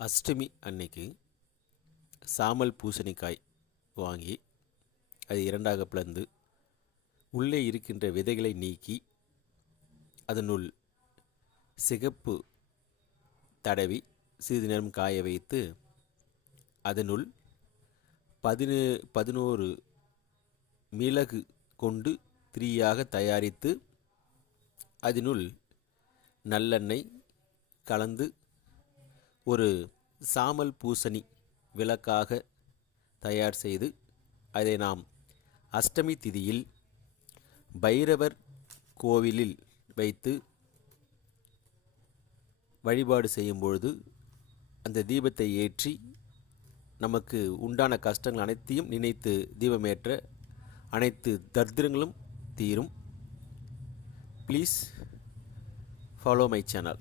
அஷ்டமி அன்னைக்கு சாமல் பூசணிக்காய் வாங்கி அது இரண்டாக பிளந்து உள்ளே இருக்கின்ற விதைகளை நீக்கி அதனுள் சிகப்பு தடவி சிறிது நேரம் காய வைத்து அதனுள் பதினே பதினோரு மிளகு கொண்டு திரியாக தயாரித்து அதனுள் நல்லெண்ணெய் கலந்து ஒரு சாமல் பூசணி விளக்காக தயார் செய்து அதை நாம் அஷ்டமி திதியில் பைரவர் கோவிலில் வைத்து வழிபாடு செய்யும் பொழுது அந்த தீபத்தை ஏற்றி நமக்கு உண்டான கஷ்டங்கள் அனைத்தையும் நினைத்து தீபமேற்ற அனைத்து தர்திரங்களும் தீரும். Please follow my channel